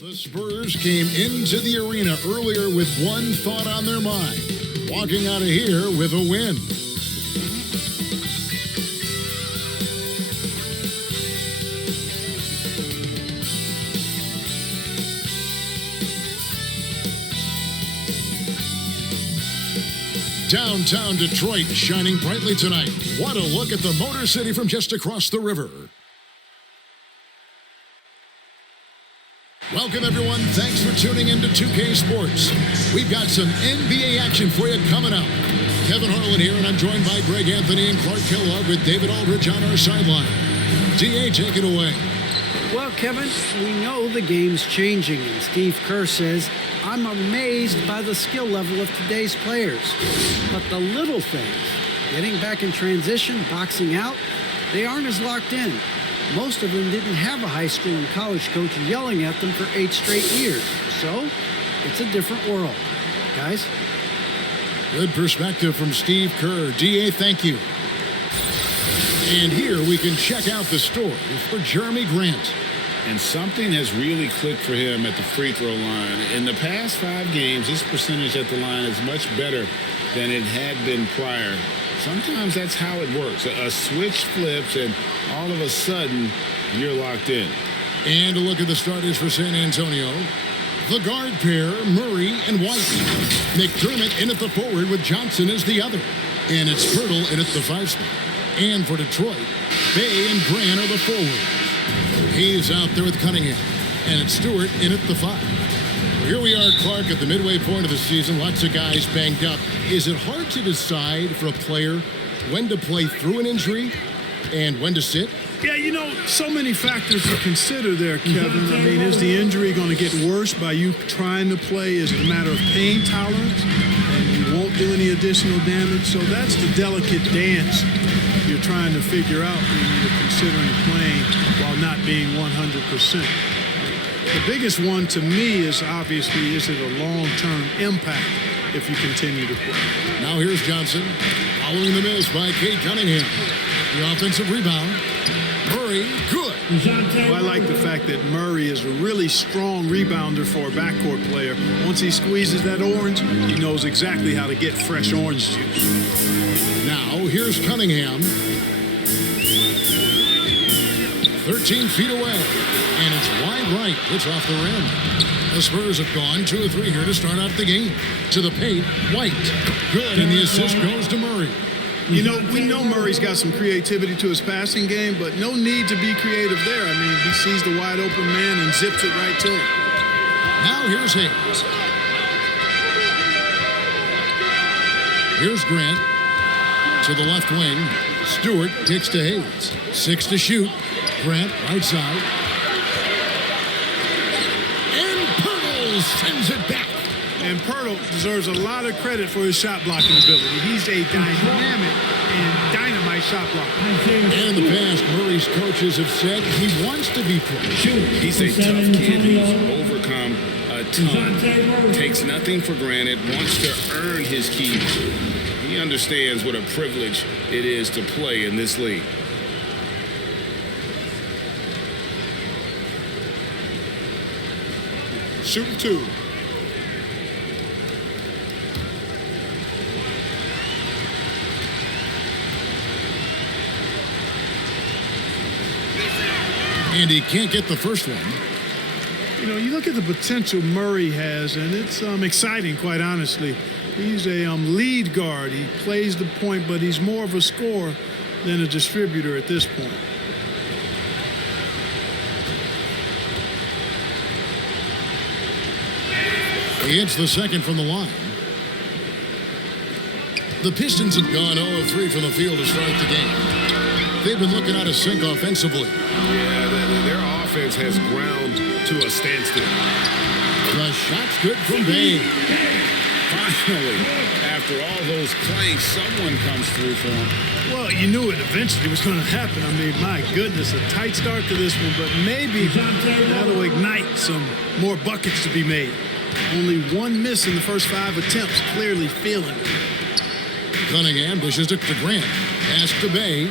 The Spurs came into the arena earlier with one thought on their mind, walking out of here with a win. Downtown Detroit shining brightly tonight. What a look at the Motor City from just across the river. Welcome, everyone. Thanks for tuning in to 2K Sports. We've got some NBA action for you coming up. Kevin Harlan here, and I'm joined by Greg Anthony and Clark Kellogg with David Aldridge on our sideline. DA, take it away. Well, Kevin, we know the game's changing, and Steve Kerr says, I'm amazed by the skill level of today's players. But the little things, getting back in transition, boxing out, they aren't as locked in. Most of them didn't have a high school and college coach yelling at them for 8 straight years. So, it's a different world. Guys? Good perspective from Steve Kerr. DA, thank you. And here we can check out the story for Jeremy Grant. And something has really clicked for him at the free throw line. In the past 5 games, his percentage at the line is much better than it had been prior. Sometimes that's how it works. A switch flips, and all of a sudden, you're locked in. And a look at the starters for San Antonio. The guard pair, Murray and White. McDermott in at the forward with Johnson as the other. And it's Pirtle in at the 5 spot. And for Detroit, Bay and Grant are the forward. He's out there with Cunningham. And it's Stewart in at the 5. Here we are, Clark, at the midway point of the season. Lots of guys banged up. Is it hard to decide for a player when to play through an injury and when to sit? Yeah, you know, so many factors to consider there, Kevin. I mean, is the injury going to get worse by you trying to play? Is it a matter of pain tolerance and you won't do any additional damage? So that's the delicate dance you're trying to figure out when you're considering playing while not being 100%. The biggest one to me is obviously, is it a long-term impact if you continue to play? Now here's Johnson, following the miss by Cade Cunningham. The offensive rebound. Murray, good. Well, I like the fact that Murray is a really strong rebounder for a backcourt player. Once he squeezes that orange, he knows exactly how to get fresh orange juice. Now here's Cunningham. 13 feet away. And it's wide right. It's off the rim. The Spurs have gone 2 of 3 here to start out the game. To the paint, White. Good, and the assist goes to Murray. You know, we know Murray's got some creativity to his passing game, but no need to be creative there. I mean, he sees the wide open man and zips it right to him. Now here's Hayes. Here's Grant to the left wing. Stewart kicks to Hayes. 6 to shoot. Grant, right side. And Pirtle sends it back. And Pirtle deserves a lot of credit for his shot blocking ability. He's a dynamic and dynamite shot blocker. And in the past, Murray's coaches have said he wants to be pushed. He's a tough kid who's overcome a ton. Takes nothing for granted, wants to earn his keys. He understands what a privilege it is to play in this league. Shooting 2. And he can't get the first one. You know, you look at the potential Murray has, and it's exciting, quite honestly. He's a lead guard. He plays the point, but he's more of a scorer than a distributor at this point. He hits the second from the line. The Pistons have gone 0 of 3 from the field to start the game. They've been looking out of sync offensively. Yeah, their offense has ground to a standstill. The shot's good from Bay. Finally, after all those plays, someone comes through for him. Well, you knew it eventually was going to happen. I mean, my goodness, a tight start to this one, but maybe that'll ignite some more buckets to be made. Only 1 miss in the first 5 attempts, clearly feeling it. Cunningham dishes it to Grant. Pass to Bay.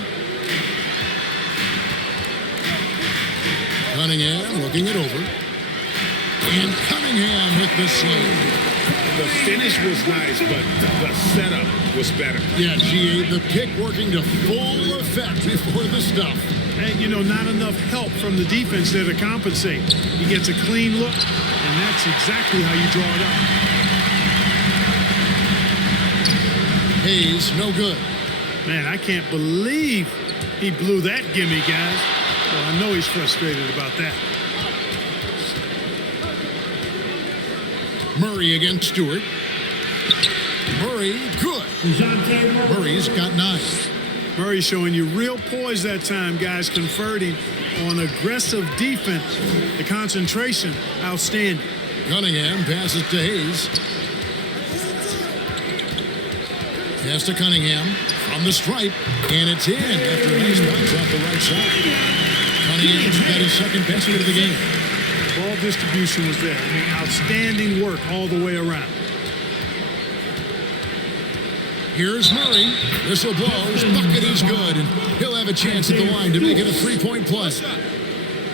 Cunningham looking it over. And Cunningham with the save. The finish was nice, but the setup was better. Yeah, GA, the pick working to full effect before the stuff. And, you know, not enough help from the defense there to compensate. He gets a clean look, and that's exactly how you draw it up. Hayes, no good. Man, I can't believe he blew that gimme, guys. Well, I know he's frustrated about that. Murray against Stewart. Murray, good. Murray's got 9. Murray showing you real poise that time, guys, converting on aggressive defense. The concentration, outstanding. Cunningham passes to Hayes. Pass to Cunningham from the stripe, and it's in after a nice bounce off the right side. Cunningham's got his second basket of the game. Ball distribution was there. I mean, outstanding work all the way around. Here's Murray. Whistle blows. Bucket is good, and he'll have a chance at the line to make it a 3-point plus.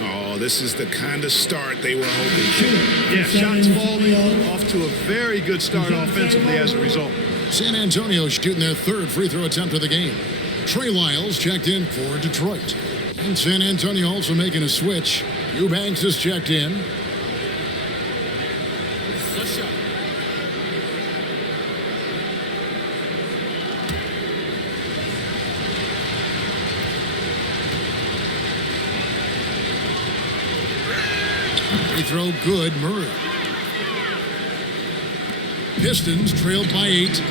Oh, this is the kind of start they were hoping for. Yeah, shots falling off to a very good start offensively as a result. San Antonio shooting their 3rd free throw attempt of the game. Trey Lyles checked in for Detroit. And San Antonio also making a switch. Eubanks is checked in. Free throw good, Murray. Pistons trailed by 8.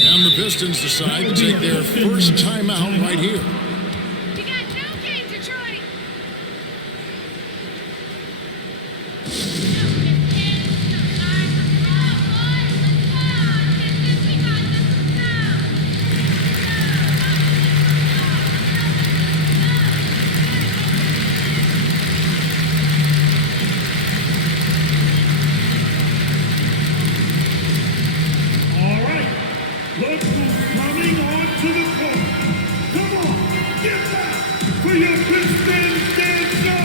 And the Pistons decide to take their first timeout right here. You got no game, Detroit. All right, look who's coming onto the court. Come on, get back for your Pistons dancer.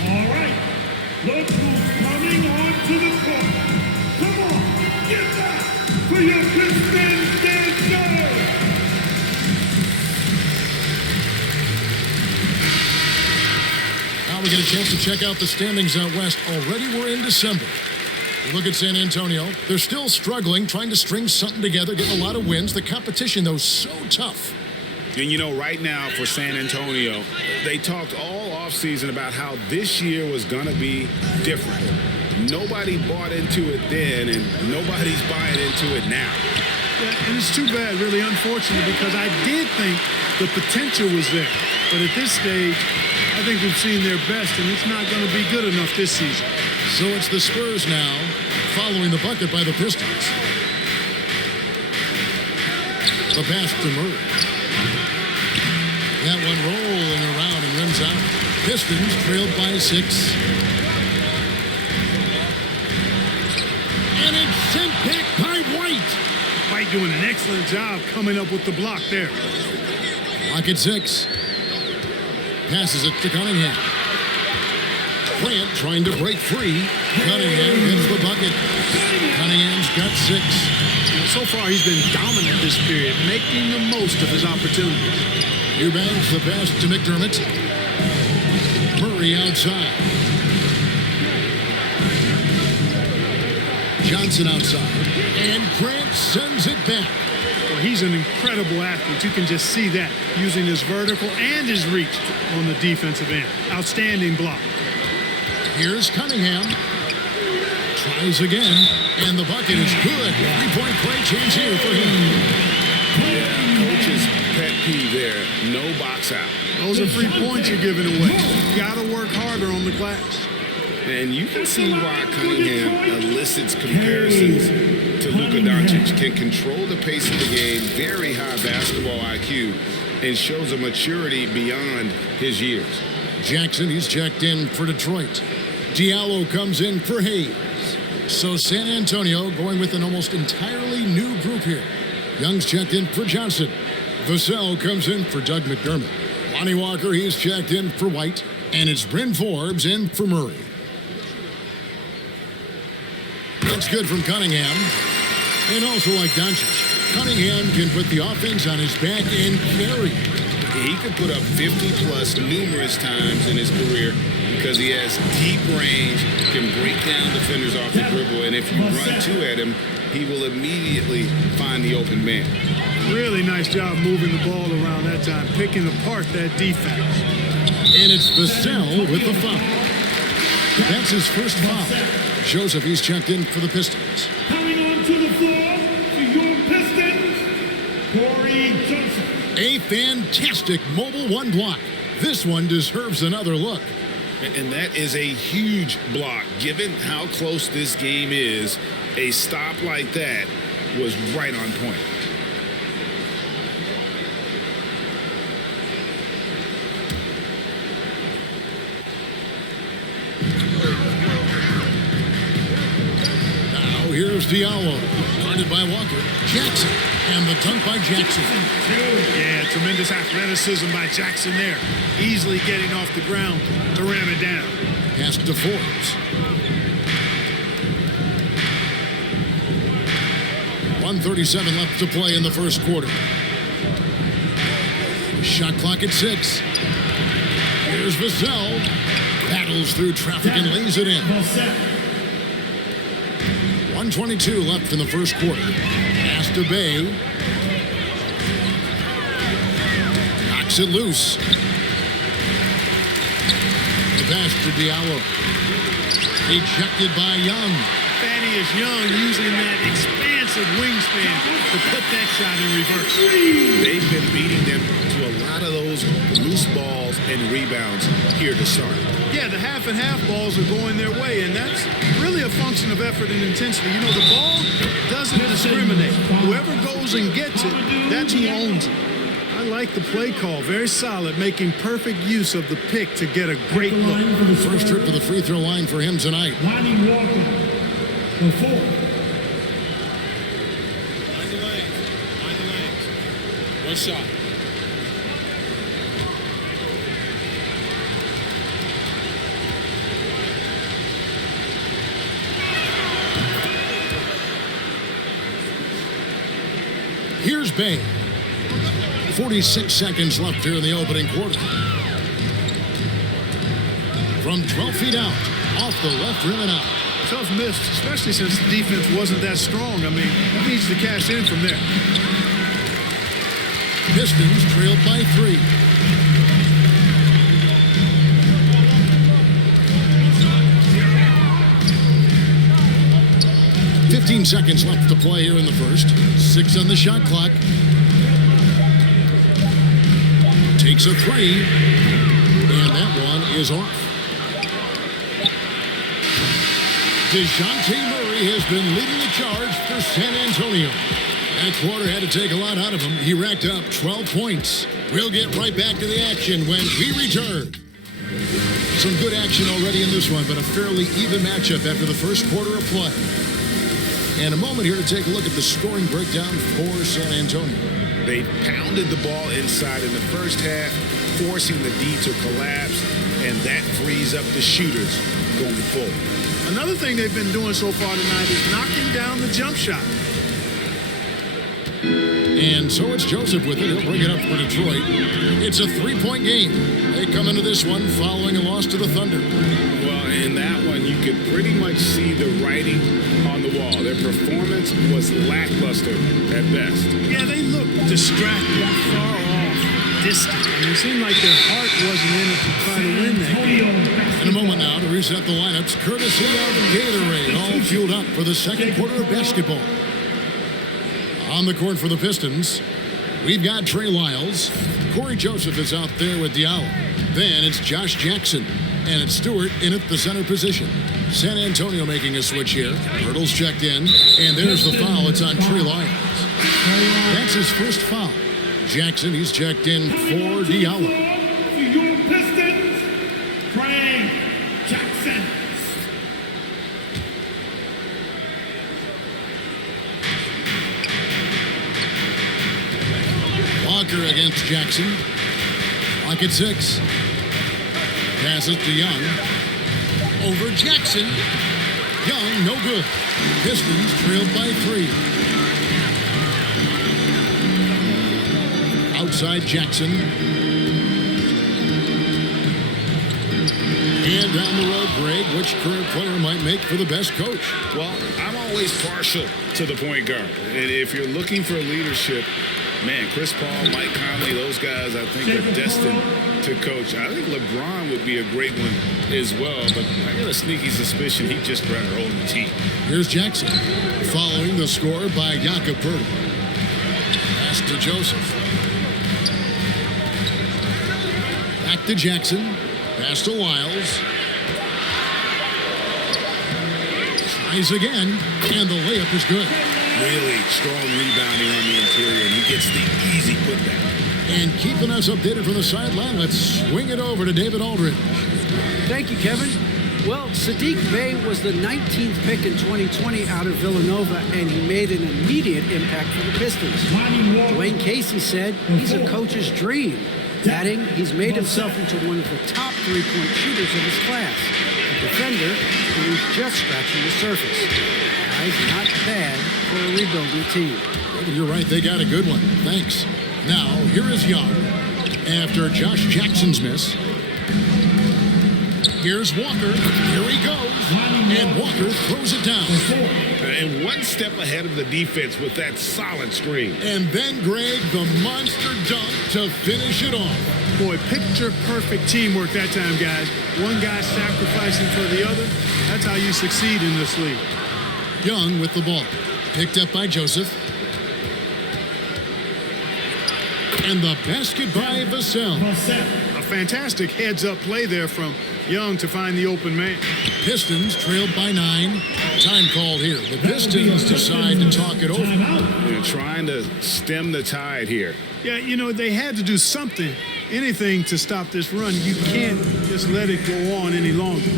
All right, look who's coming onto the court. Come on, get back for your Pistons dancer. Now we get a chance to check out the standings out west. Already we're in December. Look at San Antonio. They're still struggling, trying to string something together, getting a lot of wins. The competition, though, so tough. And you know, right now for San Antonio, they talked all offseason about how this year was going to be different. Nobody bought into it then, and nobody's buying into it now. Yeah, and it's too bad, really unfortunate, because I did think the potential was there. But at this stage, I think we've seen their best, and it's not going to be good enough this season. So it's the Spurs now, following the bucket by the Pistons. The pass to Murray. That one rolling around and rims out. Pistons trailed by 6. And it's sent back by White. White doing an excellent job coming up with the block there. Lock at 6. Passes it to Cunningham. Grant trying to break free. Cunningham hits the bucket. Cunningham's got 6. So far, he's been dominant this period, making the most of his opportunities. Eubanks the pass to McDermott. Murray outside. Johnson outside. And Grant sends it back. Well, he's an incredible athlete. You can just see that, using his vertical and his reach on the defensive end. Outstanding block. Here's Cunningham. Tries again. And the bucket is good. 3-point play chance here for him. Yeah, coach's pet peeve there. No box out. Those are free points you're giving away. You got to work harder on the glass. And you can see why Cunningham elicits comparisons to Luka Doncic. Can control the pace of the game, very high basketball IQ, and shows a maturity beyond his years. Jackson, he's checked in for Detroit. Diallo comes in for Hayes. So San Antonio going with an almost entirely new group here. Young's checked in for Johnson. Vassell comes in for Doug McDermott. Lonnie Walker, he's checked in for White. And it's Bryn Forbes in for Murray. That's good from Cunningham. And also like Doncic, Cunningham can put the offense on his back and carry. He could put up 50-plus numerous times in his career because he has deep range, can break down defenders off the dribble, and if you run two at him, he will immediately find the open man. Really nice job moving the ball around that time, picking apart that defense. And it's Vassell with the foul. That's his first foul. Joseph, he's checked in for the Pistons. Coming onto the floor for your Pistons, Corey Johnson. A fantastic mobile one block. This one deserves another look. And that is a huge block. Given how close this game is, a stop like that was right on point. Now here's Diallo. Guarded by Walker. Jackson. And the dunk by Jackson. Yeah, tremendous athleticism by Jackson there. Easily getting off the ground to ram it down. Pass to Forbes. 1:37 left to play in the first quarter. Shot clock at 6. Here's Vassell. Battles through traffic and lays it in. 1:22 left in the first quarter. Pass to Bay. Knocks it loose. The pass to Diallo. Ejected by Young. Thaddeus Young using that expansive wingspan to put that shot in reverse. They've been beating them to a lot of those loose balls and rebounds here to start. Yeah, the half and half balls are going their way, and that's really a function of effort and intensity. You know, the ball doesn't discriminate. Whoever goes and gets it, that's who owns it. I like the play call. Very solid, making perfect use of the pick to get a great look. First trip to the free throw line for him tonight. Lonnie Walker, the 4. Mind the lanes. Mind the lanes. One shot. Here's Bay. 46 seconds left here in the opening quarter. From 12 feet out, off the left rim and out. Tough miss, especially since the defense wasn't that strong. I mean, he needs to cash in from there. Pistons trailed by 3. $15 seconds left to play here in the first. 6 on the shot clock. Takes a 3. And that one is off. DeJounte Murray has been leading the charge for San Antonio. That quarter had to take a lot out of him. He racked up 12 points. We'll get right back to the action when we return. Some good action already in this one, but a fairly even matchup after the first quarter of play. And a moment here to take a look at the scoring breakdown for San Antonio. They pounded the ball inside in the first half, forcing the D to collapse, and that frees up the shooters going forward. Another thing they've been doing so far tonight is knocking down the jump shot. And so it's Joseph with it. He'll bring it up for Detroit. It's a 3-point game. They come into this one following a loss to the Thunder. Well, in that one, you could pretty much see the writing on the wall. Their performance was lackluster at best. Yeah, they looked distracted, far off, distant. I mean, it seemed like their heart wasn't in it to try to win that game. In a moment now to reset the lineups, courtesy of Gatorade, all fueled up for the second quarter of basketball. On the court for the Pistons, we've got Trey Lyles. Corey Joseph is out there with Diallo. Then it's Josh Jackson. And it's Stewart in at the center position. San Antonio making a switch here. Hurdle's checked in. And there's the foul. It's on Trey Lyles. That's his first foul. Jackson, he's checked in for Diallo. For your Pistons, Trey Jackson. Walker against Jackson. Lock at 6. Passes to Young. Over Jackson. Young, no good. Pistons trailed by 3. Outside Jackson. And down the road, Greg, which current player might make for the best coach? Well, I'm always partial to the point guard. And if you're looking for leadership, man, Chris Paul, Mike Conley, those guys, I think, are destined to coach. I think LeBron would be a great one as well, but I got a sneaky suspicion he'd just rather own the team. Here's Jackson, following the score by Jakob Poeltl. Pass to Joseph. Back to Jackson. Pass to Wiles. Tries again, and the layup is good. Really strong rebounding on the interior, and he gets the easy putback. And keeping us updated from the sideline, let's swing it over to David Aldridge. Thank you, Kevin. Well, Sadiq Bey was the 19th pick in 2020 out of Villanova, and he made an immediate impact for the Pistons. Dwayne Casey said he's a coach's dream, adding he's made himself into one of the top three-point shooters of his class, a defender who's just scratching the surface. Guys, not bad for a rebuilding team. You're right, they got a good one. Thanks. Now, here is Young after Josh Jackson's miss. Here's Walker. Here he goes. And Walker throws it down. And one step ahead of the defense with that solid screen. And then, Greg, the monster dunk to finish it off. Boy, picture-perfect teamwork that time, guys. One guy sacrificing for the other. That's how you succeed in this league. Young with the ball. Picked up by Joseph. And the basket by Vassell. A fantastic heads-up play there from Young to find the open man. Pistons trailed by 9. Time called here. The Pistons decide to talk it over. They're trying to stem the tide here. Yeah, you know, they had to do something, anything to stop this run. You can't just let it go on any longer.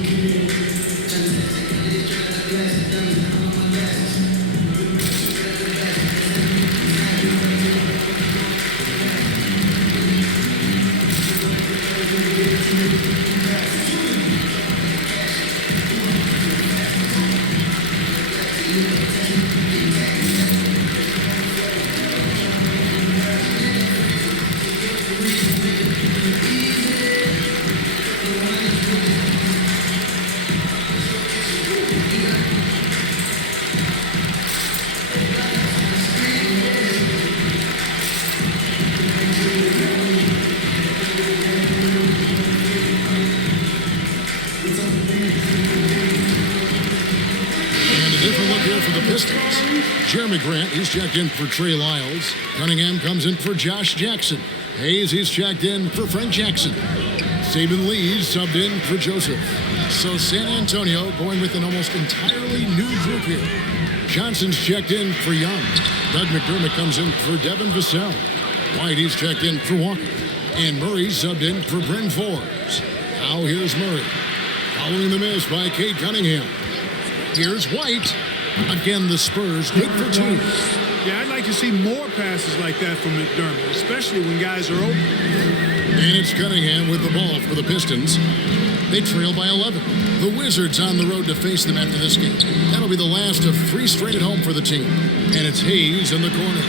Jeremy Grant, he's checked in for Trey Lyles. Cunningham comes in for Josh Jackson. Hayes, he's checked in for Frank Jackson. Saban Lee's subbed in for Joseph. So San Antonio going with an almost entirely new group here. Johnson's checked in for Young. Doug McDermott comes in for Devin Vassell. White, he's checked in for Walker. And Murray's subbed in for Bryn Forbes. Now here's Murray. Following the miss by Cade Cunningham. Here's White. Again, the Spurs good for 2. Yeah, I'd like to see more passes like that from McDermott, especially when guys are open. And it's Cunningham with the ball for the Pistons. They trail by 11. The Wizards on the road to face them after this game. That'll be the last of 3 straight at home for the team. And it's Hayes in the corner.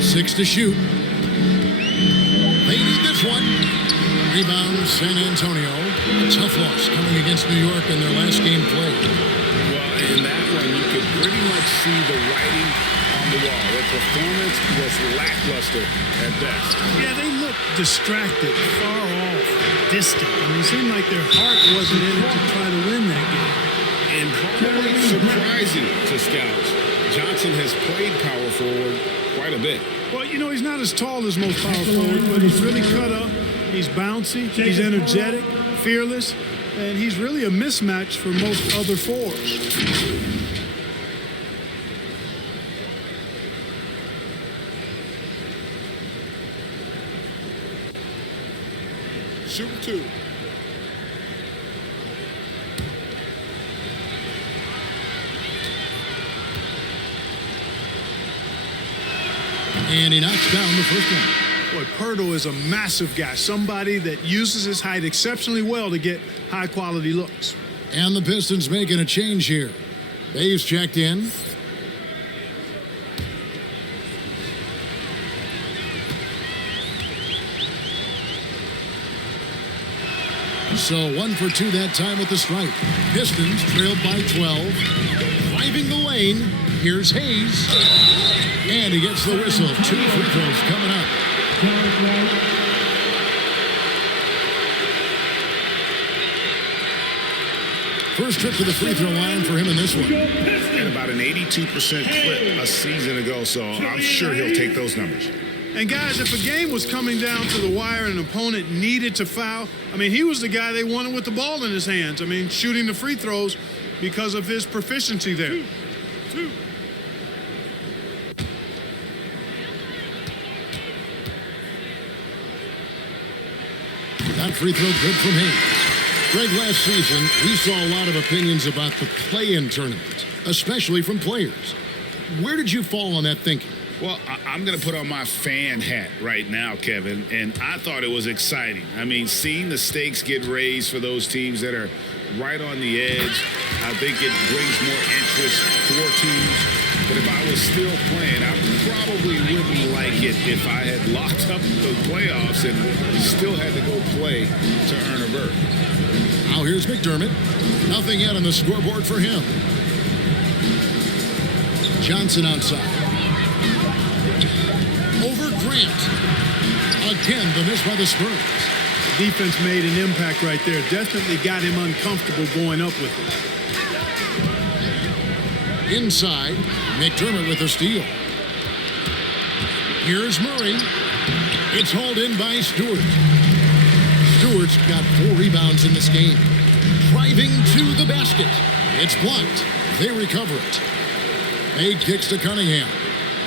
6 to shoot. They need this one. Rebound, San Antonio. A tough loss coming against New York in their last game played. In that one, you could pretty much see the writing on the wall. Their performance was lackluster at best. Yeah, they looked distracted, far off, distant. I mean, it seemed like their heart wasn't in it to try to win that game. And probably surprising to scouts, Johnson has played power forward quite a bit. Well, you know, he's not as tall as most power forwards, but he's really cut up. He's bouncy, he's energetic, fearless. And he's really a mismatch for most other fours. Shoot 2. And he knocks down the first one. Boy, Pirtle is a massive guy, somebody that uses his height exceptionally well to get high-quality looks. And the Pistons making a change here. Dave's checked in. So 1 for 2 that time at the stripe. Pistons trailed by 12. Driving the lane. Here's Hayes. And he gets the whistle. 2 free throws coming up. First trip to the free throw line for him in this one. At about an 82% clip a season ago, so I'm sure he'll take those numbers. And guys, if a game was coming down to the wire and an opponent needed to foul, I mean, he was the guy they wanted with the ball in his hands. I mean, shooting the free throws because of his proficiency there. That free throw good from Hayes. Greg, last season, we saw a lot of opinions about the play-in tournament, especially from players. Where did you fall on that thinking? Well, I'm going to put on my fan hat right now, Kevin, and I thought it was exciting. I mean, seeing the stakes get raised for those teams that are right on the edge, I think it brings more interest for teams. But if I was still playing, I probably wouldn't like it if I had locked up the playoffs and still had to go play to earn a berth. Now here's McDermott. Nothing yet on the scoreboard for him. Johnson outside. Over Grant. Again, the miss by the Spurs. The defense made an impact right there. Definitely got him uncomfortable going up with it. Inside, McDermott with a steal. Here's Murray. It's hauled in by Stewart. Stewart's got 4 rebounds in this game. Driving to the basket. It's blocked. They recover it. Fade kicks to Cunningham.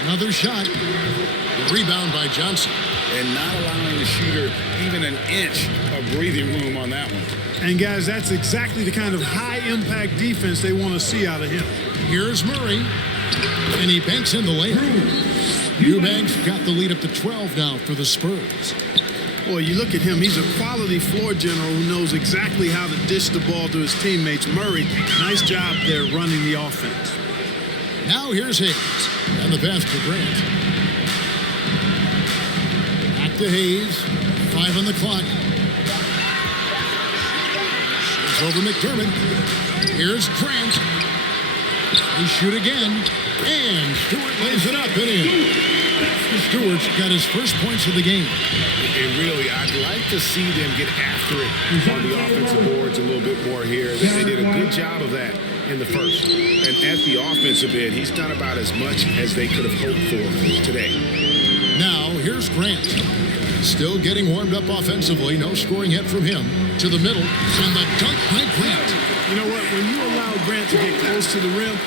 Another shot. The rebound by Johnson. And not allowing the shooter even an inch of breathing room on that one. And guys, that's exactly the kind of high-impact defense they want to see out of him. Here's Murray. And he banks in the layup. Eubanks got the lead up to 12 now for the Spurs. Boy, you look at him, he's a quality floor general who knows exactly how to dish the ball to his teammates. Murray, nice job there running the offense. Now here's Hayes. And the pass to Grant. Back to Hayes. 5 on the clock. It's over McDermott. Here's Grant. They shoot again. And Stewart lays it up and in. Stewart's got his first points of the game. And really, I'd like to see them get after it on the offensive boards a little bit more here. They did a good job of that in the first. And at the offensive end, he's done about as much as they could have hoped for today. Now, here's Grant. Still getting warmed up offensively. No scoring yet from him. To the middle. And the dunk by Grant. You know what? When you allow Grant to get close to the rim,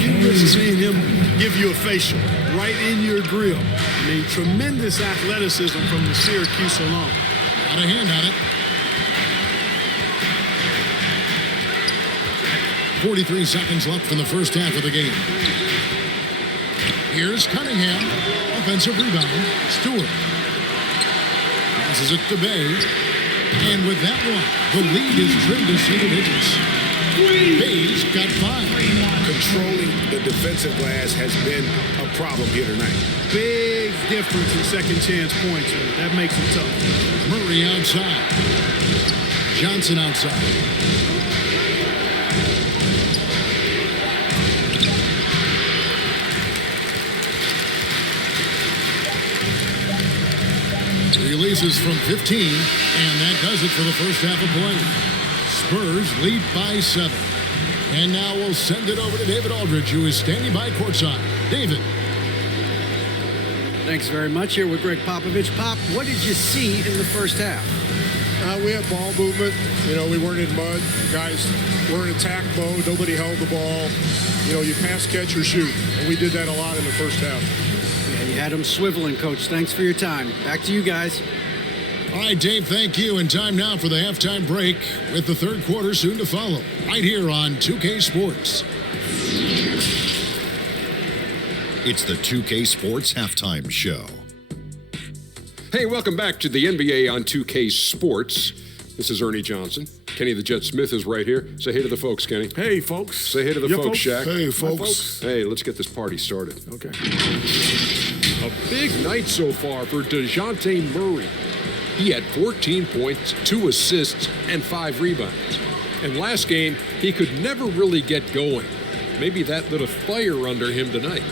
you're seeing him give you a facial right in your grill. I mean, tremendous athleticism from the Syracuse alone. Got a hand on it. 43 seconds left in the first half of the game. Here's Cunningham. Offensive rebound. Stewart. Passes it to Bay. And with that one, the lead is trimmed to single digits. Bay's got 5. Controlling the defensive glass has been a problem here tonight. Big difference in second chance points, and that makes it tough. Murray outside. Johnson outside. Releases from 15, and that does it for the first half of play. Spurs lead by 7. And now we'll send it over to David Aldridge, who is standing by courtside. David. Thanks very much. Here with Greg Popovich. Pop, what did you see in the first half? We had ball movement. You know, we weren't in mud. Guys were in attack mode. Nobody held the ball. You know, you pass, catch, or shoot. And we did that a lot in the first half. Yeah, you had them swiveling, Coach. Thanks for your time. Back to you guys. All right, Dave, thank you. And time now for the halftime break with the third quarter soon to follow. Right here on 2K Sports. It's the 2K Sports Halftime Show. Hey, welcome back to the NBA on 2K Sports. This is Ernie Johnson. Kenny the Jet Smith is right here. Say hey to the folks, Kenny. Hey, folks. Say hey to the folks, Shaq. Hey, folks. Hey, let's get this party started. Okay. A big night so far for DeJounte Murray. He had 14 points, 2 assists, and 5 rebounds. And last game, he could never really get going. Maybe that lit a fire under him tonight.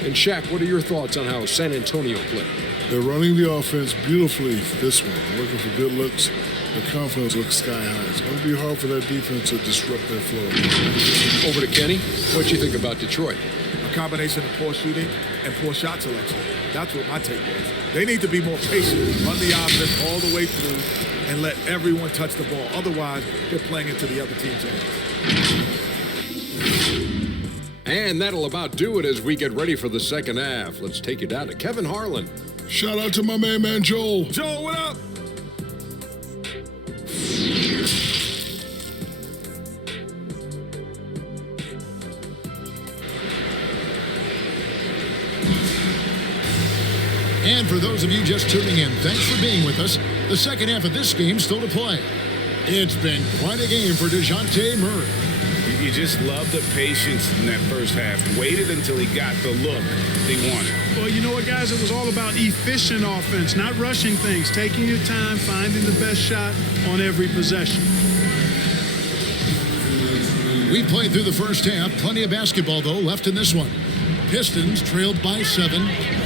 And Shaq, what are your thoughts on how San Antonio played? They're running the offense beautifully this one. They're looking for good looks. The confidence looks sky high. It's going to be hard for that defense to disrupt their flow. Over to Kenny. What do you think about Detroit? A combination of poor shooting and poor shot selection. That's what my take was. They need to be more patient, run the offense all the way through, and let everyone touch the ball. Otherwise, they're playing into the other team's hands. And that'll about do it as we get ready for the second half. Let's take you down to Kevin Harlan. Shout out to my main man, Joel. Joel, what up? And for those of you just tuning in, thanks for being with us. The second half of this game still to play. It's been quite a game for DeJounte Murray. You just love the patience in that first half. Waited until he got the look he wanted. Well, you know what, guys? It was all about efficient offense, not rushing things, taking your time, finding the best shot on every possession. We played through the first half. Plenty of basketball, though, left in this one. Pistons trailed by 7.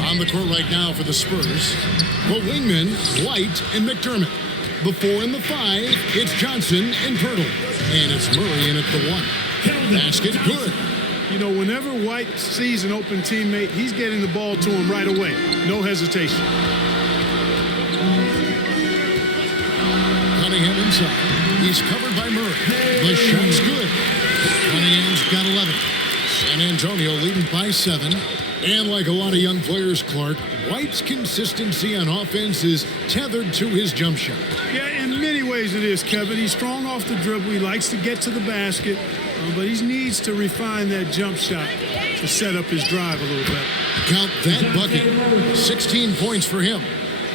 On the court right now for the Spurs. The wingmen, White and McDermott. The 4 and the 5, it's Johnson and Pirtle. And it's Murray in at the 1. Basket good. You know, whenever White sees an open teammate, he's getting the ball to him right away. No hesitation. Cunningham inside. He's covered by Murray. The shot's good. Cunningham's got 11. San Antonio leading by 7. And like a lot of young players, Clark, White's consistency on offense is tethered to his jump shot. Yeah, in many ways it is, Kevin. He's strong off the dribble. He likes to get to the basket, but he needs to refine that jump shot to set up his drive a little bit. Count that bucket. 16 points for him.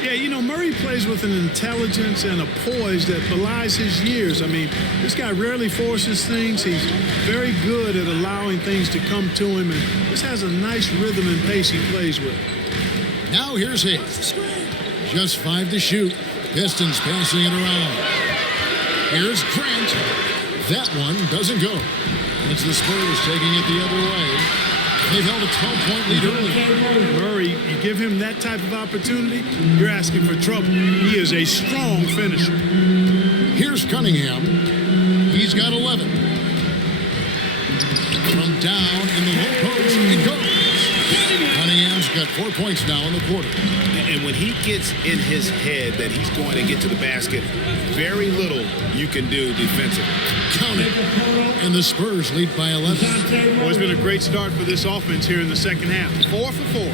Yeah, you know, Murray plays with an intelligence and a poise that belies his years. I mean, this guy rarely forces things. He's very good at allowing things to come to him, and this has a nice rhythm and pace he plays with. Now here's Hayes. Just 5 to shoot. Pistons passing it around. Here's Grant. That one doesn't go. It's the Spurs taking it the other way. They've held a 12-point lead early. Murray, you give him that type of opportunity, you're asking for trouble. He is a strong finisher. Here's Cunningham. He's got 11. From down in the low post, it goes. Cunningham's got 4 points now in the quarter. And when he gets in his head that he's going to get to the basket, very little you can do defensively. Count it. And the Spurs lead by 11. Well, it's been a great start for this offense here in the second half. 4 for 4.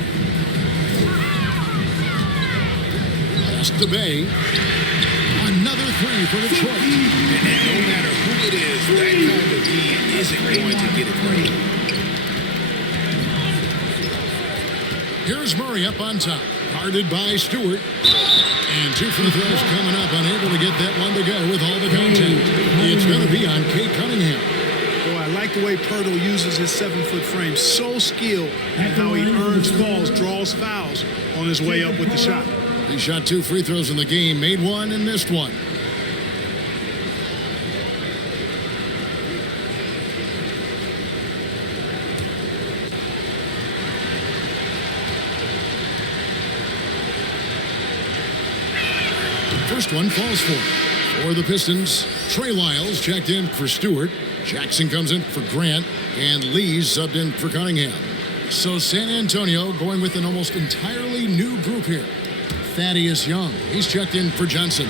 Pass to Bay. Another 3 for Detroit. And no matter who it is, that kind of lead isn't going to get it right. Here's Murray up on top. Guarded by Stewart. And 2 free throws coming up. Unable to get that one to go with all the contact. It's going to be on Kate Cunningham. Boy, I like the way Pirtle uses his 7-foot frame. So skilled at how he earns calls, draws fouls on his way up with the shot. He shot 2 free throws in the game, made 1 and missed 1. First one falls for the Pistons. Trey Lyles checked in for Stewart. Jackson comes in for Grant. And Lee's subbed in for Cunningham. So San Antonio going with an almost entirely new group here. Thaddeus Young, he's checked in for Johnson.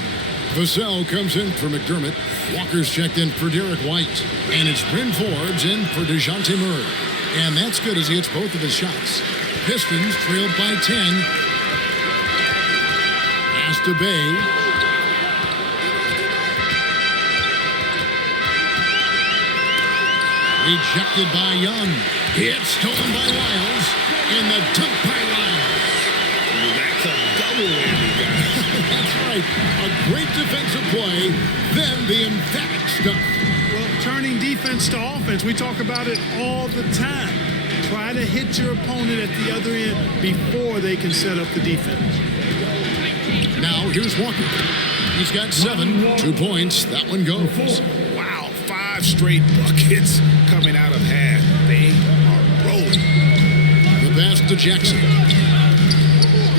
Vassell comes in for McDermott. Walker's checked in for Derek White. And it's Bryn Forbes in for DeJounte Murray. And that's good as he hits both of his shots. Pistons trailed by 10. Pass to Bay. Rejected by Young. It's stolen by Lyles. And the dunk by Lyles. That's a double whammy, guys. That's right. A great defensive play, then the emphatic stuff. Well, turning defense to offense, we talk about it all the time. Try to hit your opponent at the other end before they can set up the defense. Now, here's Walker. He's got 7, 2 points. That one goes. Wow, 5 straight buckets coming out of half. They are rolling. The pass to Jackson.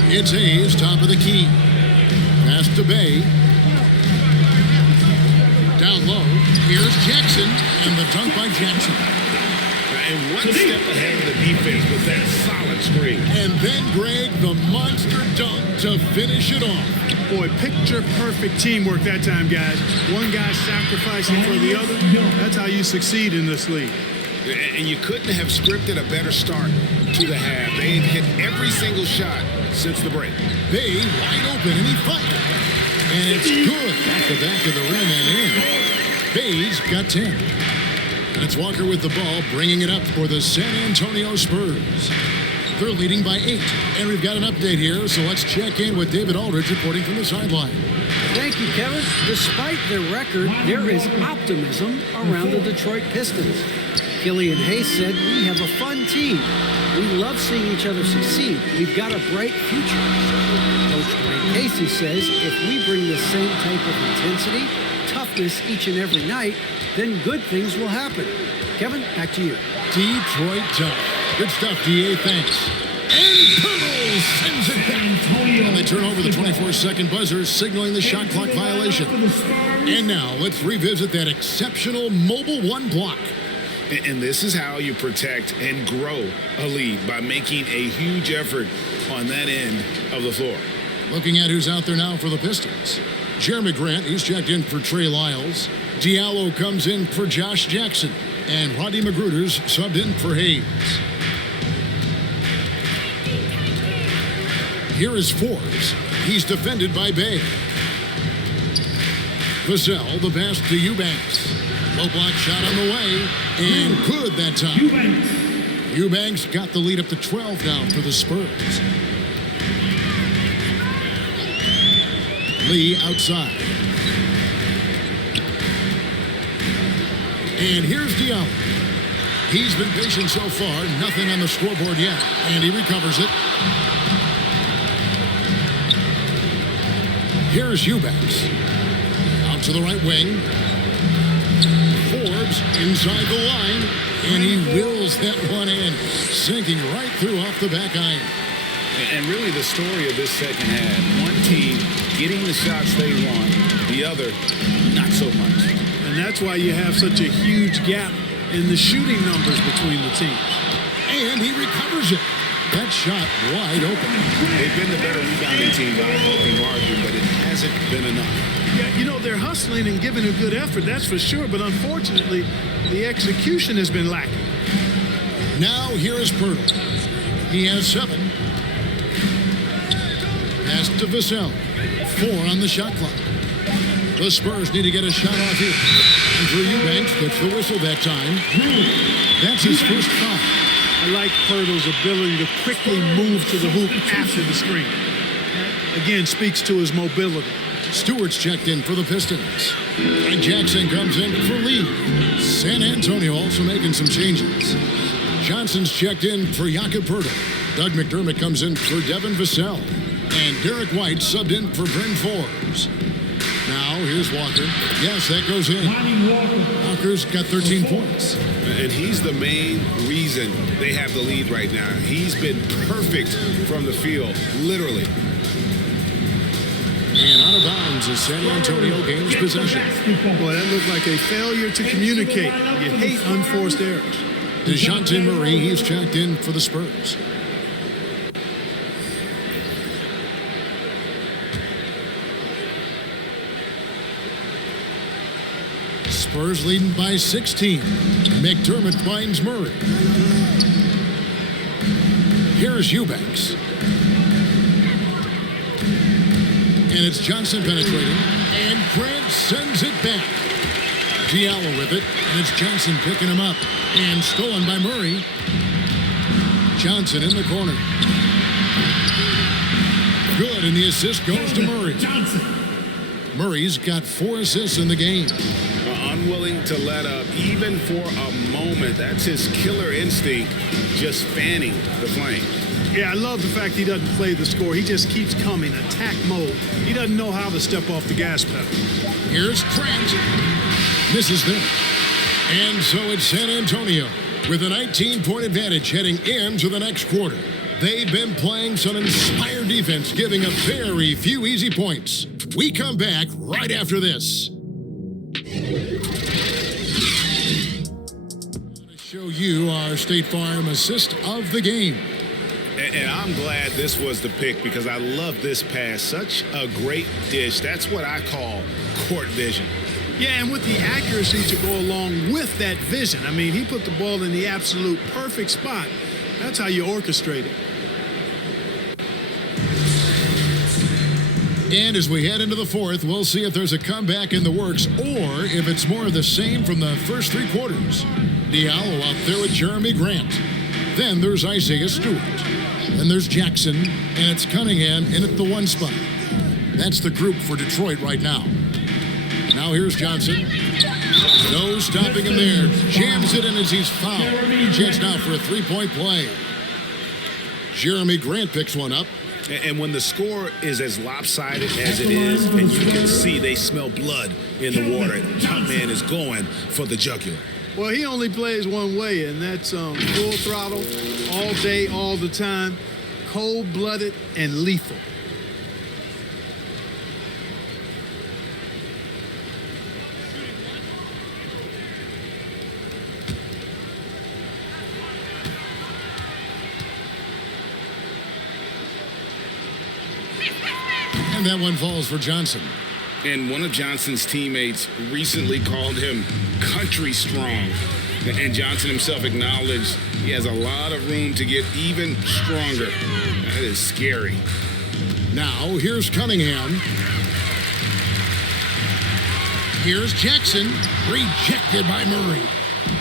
It's Hayes, top of the key. Pass to Bay. Down low. Here's Jackson, and the dunk by Jackson. And one step ahead of the defense with that solid screen. And then, Greg, the monster dunk to finish it off. Boy, picture-perfect teamwork that time, guys. One guy sacrificing for the other. That's how you succeed in this league. And you couldn't have scripted a better start to the half. They hit every single shot since the break. Bay wide open, and he fired. And it's good off the back of the rim and in. Bay's got 10. And it's Walker with the ball, bringing it up for the San Antonio Spurs. They're leading by 8. And we've got an update here, so let's check in with David Aldridge reporting from the sideline. Thank you, Kevin. Despite their record, there is optimism around the Detroit Pistons. Killian Hayes said, "We have a fun team. We love seeing each other succeed. We've got a bright future." Coach Dwayne Casey says, "If we bring the same type of intensity, toughness each and every night, then good things will happen." Kevin, back to you. Detroit tough. Good stuff, DA. Thanks. And Purtle sends it back. And they turn over the 24-second buzzer, signaling the shot clock violation. And now let's revisit that exceptional mobile one block. And this is how you protect and grow a lead, by making a huge effort on that end of the floor. Looking at who's out there now for the Pistons. Jeremy Grant, he's checked in for Trey Lyles. Diallo comes in for Josh Jackson. And Rodney Magruder's subbed in for Hayes. Here is Forbes. He's defended by Bay. Vassell, the pass to Eubanks. Low block shot on the way. And good that time. Eubanks got the lead up to 12 now for the Spurs. Lee outside. And here's Diallo. He's been patient so far. Nothing on the scoreboard yet. And he recovers it. Here's Eubanks. Out to the right wing. Forbes inside the line. And he wills that one in. Sinking right through off the back iron. And really the story of this second half. One team getting the shots they want. The other, not so much. And that's why you have such a huge gap in the shooting numbers between the teams. And he recovers it. That shot wide open. They've been the better rebounding team by a healthy margin, but it hasn't been enough. Yeah, you know, they're hustling and giving a good effort, that's for sure. But unfortunately, the execution has been lacking. Now here is Purtle. He has 7. Pass to Vassell. 4 on the shot clock. The Spurs need to get a shot off here. Andrew Eubanks gets the whistle that time. That's his first foul. I like Purtle's ability to quickly move to the hoop after the screen. Again, speaks to his mobility. Stewart's checked in for the Pistons. And Jackson comes in for Lee. San Antonio also making some changes. Johnson's checked in for Jakob Poeltl. Doug McDermott comes in for Devin Vassell. And Derek White subbed in for Bryn Forbes. Now, here's Walker. Yes, that goes in. Walker's got 13 points. And he's the main reason they have the lead right now. He's been perfect from the field, literally. And out of bounds as San Antonio gains possession. Boy, that looked like a failure to communicate. You hate unforced errors. DeJounte Murray, he's checked in for the Spurs. Spurs leading by 16. McDermott finds Murray. Here's Eubanks. And it's Johnson penetrating. And Grant sends it back. Diallo with it, and it's Johnson picking him up. And stolen by Murray. Johnson in the corner. Good, and the assist goes to Murray. Murray's got 4 assists in the game. Unwilling to let up, even for a moment. That's his killer instinct, just fanning the flame. Yeah, I love the fact he doesn't play the score. He just keeps coming, attack mode. He doesn't know how to step off the gas pedal. Here's Trent. Misses them. And so it's San Antonio with a 19-point advantage heading into the next quarter. They've been playing some inspired defense, giving up very few easy points. We come back right after this. To show you our State Farm assist of the game. And I'm glad this was the pick because I love this pass. Such a great dish. That's what I call court vision. Yeah, and with the accuracy to go along with that vision. I mean, he put the ball in the absolute perfect spot. That's how you orchestrate it. And as we head into the fourth, we'll see if there's a comeback in the works or if it's more of the same from the first 3 quarters. Diallo out there with Jeremy Grant. Then there's Isaiah Stewart. Then there's Jackson, and it's Cunningham in at the 1 spot. That's the group for Detroit right now. Now here's Johnson. No stopping him there. Jams it in as he's fouled. Chance now for a 3-point play. Jeremy Grant picks one up. And when the score is as lopsided as it is, and you can see they smell blood in the water, that man is going for the jugular. Well, he only plays one way, and that's full throttle, all day, all the time, cold-blooded and lethal. And that one falls for Johnson. And one of Johnson's teammates recently called him country strong. And Johnson himself acknowledged he has a lot of room to get even stronger. That is scary. Now, here's Cunningham. Here's Jackson, rejected by Murray.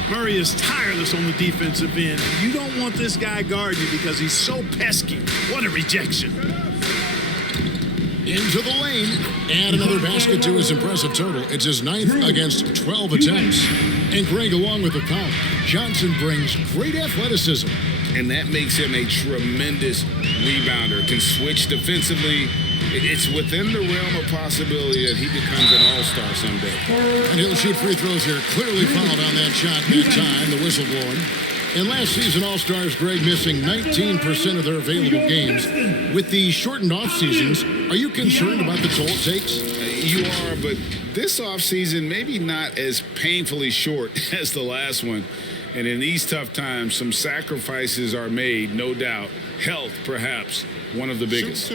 Murray is tireless on the defensive end. You don't want this guy guarding you because he's so pesky. What a rejection. Into the lane, and another basket to his impressive total. It's his 9th against 12 attempts. And Greg, along with the foul, Johnson brings great athleticism. And that makes him a tremendous rebounder. Can switch defensively. It's within the realm of possibility that he becomes an all-star someday. And he'll shoot free throws here. Clearly fouled on that shot that time, the whistle blowing. And last season, All-Stars, Greg, missing 19% of their available games. With the shortened off-seasons, are you concerned about the toll it takes? You are, but this offseason, maybe not as painfully short as the last one. And in these tough times, some sacrifices are made, no doubt. Health, perhaps, one of the biggest.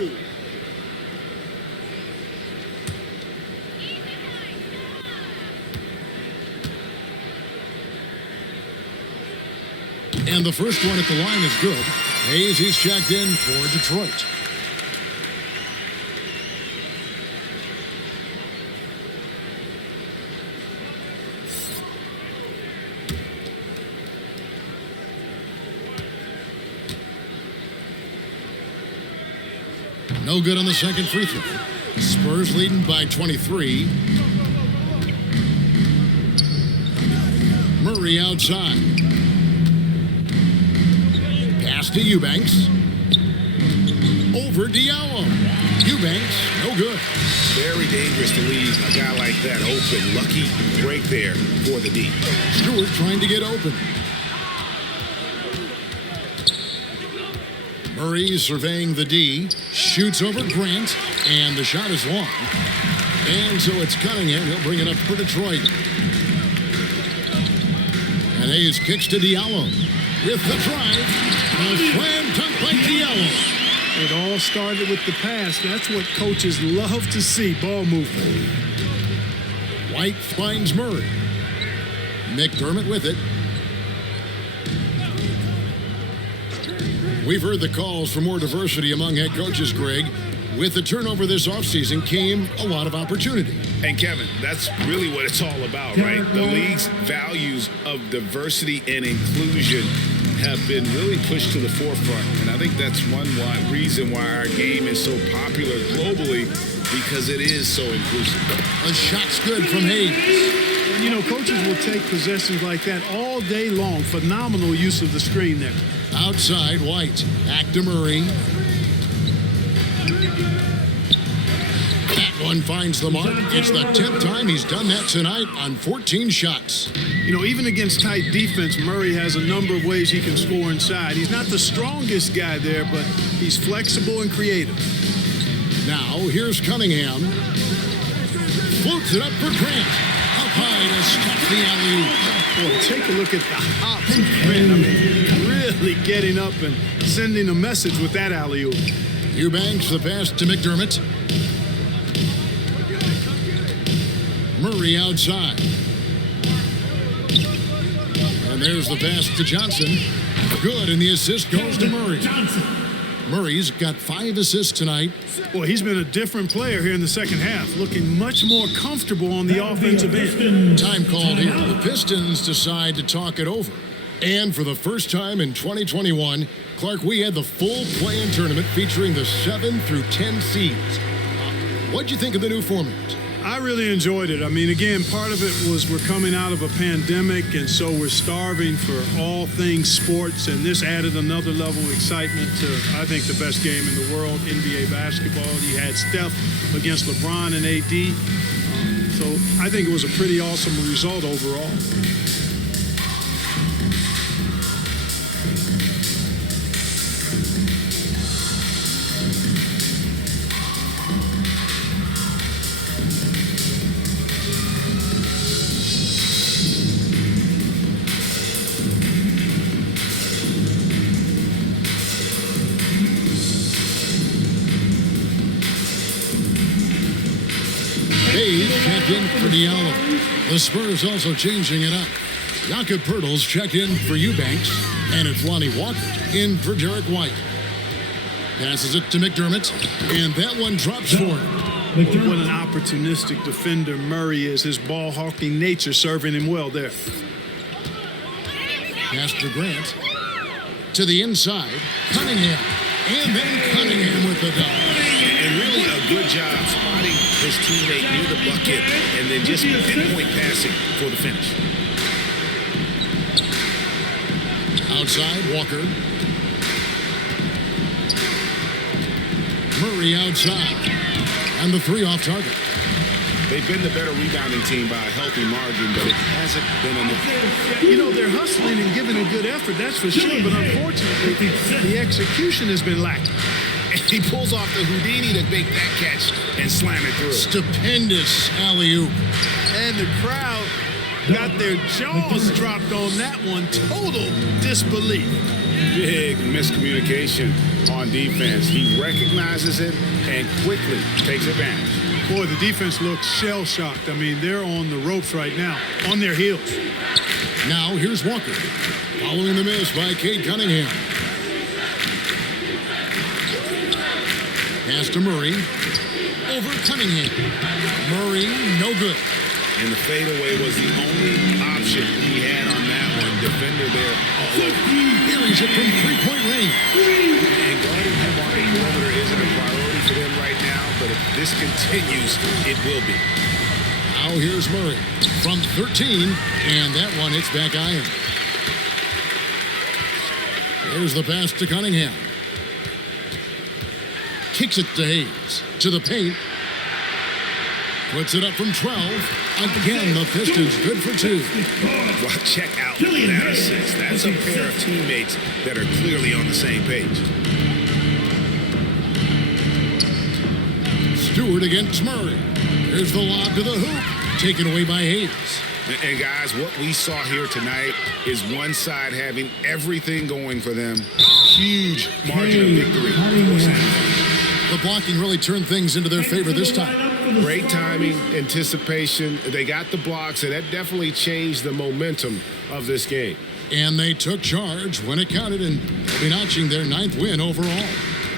And the first one at the line is good. Hayes, he's checked in for Detroit. No good on the second free throw. Spurs leading by 23. Murray outside. Pass to Eubanks. Over Diallo. Eubanks, no good. Very dangerous to leave a guy like that open. Lucky break there for the D. Stewart trying to get open. Murray surveying the D. Shoots over Grant. And the shot is long. And so it's Cunningham. He'll bring it up for Detroit. And Hayes kicks to Diallo. With the drive. A slam dunk by Diallo. It all started with the pass. That's what coaches love to see, ball movement. White finds Murray. McDermott with it. We've heard the calls for more diversity among head coaches, Greg. With the turnover this offseason came a lot of opportunity. And Kevin, that's really what it's all about, right? The league's values of diversity and inclusion have been really pushed to the forefront. And I think that's one reason why our game is so popular globally, because it is so inclusive. A shot's good from Hayes. And, you know, coaches will take possessions like that all day long. Phenomenal use of the screen there. Outside, White. Back to Murray. That one finds the mark. It's the 10th time he's done that tonight on 14 shots. You know, even against tight defense, Murray has a number of ways he can score inside. He's not the strongest guy there, but he's flexible and creative. Now, here's Cunningham. Floats it up for Grant. Up high to stop the alley-oop. Boy, take a look at the hops of Grant. I mean, really getting up and sending a message with that alley-oop. Eubanks the pass to McDermott. Murray outside. And there's the pass to Johnson. Good, and the assist goes to Murray. Murray's got 5 assists tonight. Well, he's been a different player here in the second half, looking much more comfortable on the offensive end. Time called here. The Pistons decide to talk it over. And for the first time in 2021, Clark, we had the full play-in tournament featuring the 7 through 10 seeds. What'd you think of the new format? I really enjoyed it. I mean, again, part of it was we're coming out of a pandemic, and so we're starving for all things sports, and this added another level of excitement to, I think, the best game in the world, NBA basketball. You had Steph against LeBron and AD. So I think it was a pretty awesome result overall. Checked in for Diallo. The Spurs also changing it up. Jakob Poeltl's checked in for Eubanks. And it's Lonnie Walker in for Derek White. Passes it to McDermott. And that one drops for him. What an opportunistic defender Murray is. His ball-hawking nature serving him well there. Pass to Grant. To the inside. Cunningham. And then Cunningham with the double. And really a good job spotting his teammate near the bucket and then just pinpoint passing for the finish. Outside, Walker. Murray outside. And the 3 off target. They've been the better rebounding team by a healthy margin, but it hasn't been enough. You know, they're hustling and giving a good effort, that's for sure, but unfortunately, the execution has been lacking. And he pulls off the Houdini to make that catch and slam it through. Stupendous alley-oop. And the crowd got their jaws dropped on that one. Total disbelief. Big miscommunication on defense. He recognizes it and quickly takes advantage. Boy, the defense looks shell-shocked. I mean, they're on the ropes right now, on their heels. Now, here's Walker. Following the miss by Cade Cunningham. Pass to Murray. Over Cunningham. Murray, no good. And the fadeaway was the only option he had on that one. Defender there all over. Carries it from 3-point range. And guarding him on the perimeter isn't a priority for them right now, but if this continues, it will be. Now here's Murray from 13, and that one hits back iron. There's the pass to Cunningham. Kicks it to Hayes. To the paint. Puts it up from 12. Again, the Pistons good for 2. Well, check out that assist. That's a pair of teammates that are clearly on the same page. Stewart against Murray. Here's the lob to the hoop. Taken away by Hayes. And guys, what we saw here tonight is one side having everything going for them. Huge margin of victory. The blocking really turned things into their favor this time. Great timing, anticipation. They got the blocks, and that definitely changed the momentum of this game. And they took charge when it counted, and they'll be notching their 9th win overall.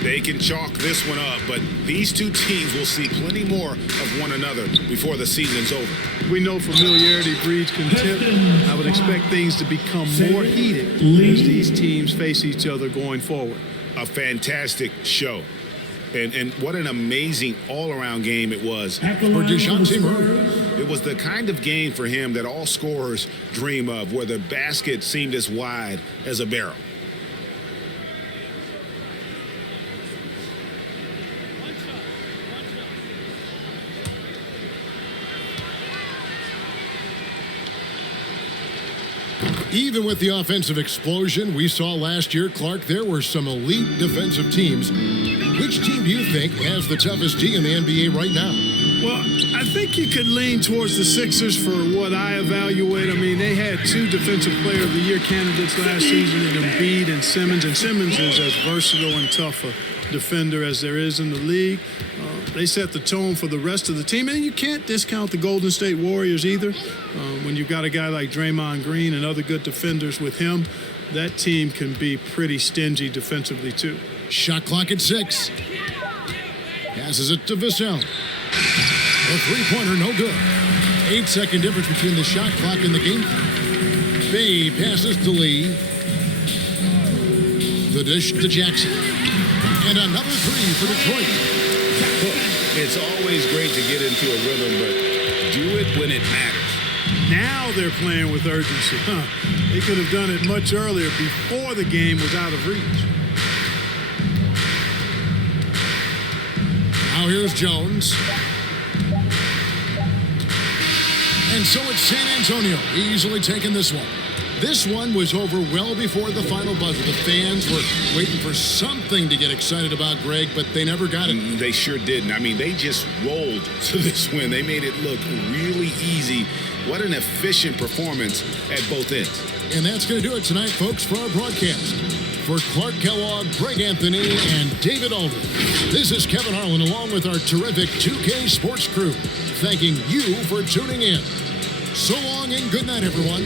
They can chalk this one up, but these two teams will see plenty more of one another before the season's over. We know familiarity breeds contempt. I would expect things to become more heated as these teams face each other going forward. A fantastic show. And what an amazing all-around game it was for DeJounte Murray. It was the kind of game for him that all scorers dream of, where the basket seemed as wide as a barrel. Even with the offensive explosion we saw last year, Clark, there were some elite defensive teams. Which team do you think has the toughest D in the NBA right now? Well, I think you could lean towards the Sixers for what I evaluate. I mean, they had 2 Defensive Player of the Year candidates last season in Embiid and Simmons. And Simmons is as versatile and tough a defender as there is in the league. They set the tone for the rest of the team. And you can't discount the Golden State Warriors either. When you've got a guy like Draymond Green and other good defenders with him, that team can be pretty stingy defensively too. Shot clock at 6. Passes it to Vassell. A three-pointer, no good. 8-second difference between the shot clock and the game clock. Bay passes to Lee. The dish to Jackson. And another 3 for Detroit. It's always great to get into a rhythm, but do it when it matters. Now they're playing with urgency. They could have done it much earlier, before the game was out of reach. Now here's Jones. And so it's San Antonio easily taking this one. This one was over well before the final buzzer. The fans were waiting for something to get excited about, Greg, but they never got it. They sure didn't. I mean, they just rolled to this win. They made it look really easy. What an efficient performance at both ends. And that's going to do it tonight, folks, for our broadcast. For Clark Kellogg, Greg Anthony, and David Aldridge, this is Kevin Harlan along with our terrific 2K Sports crew, thanking you for tuning in. So long and good night, everyone.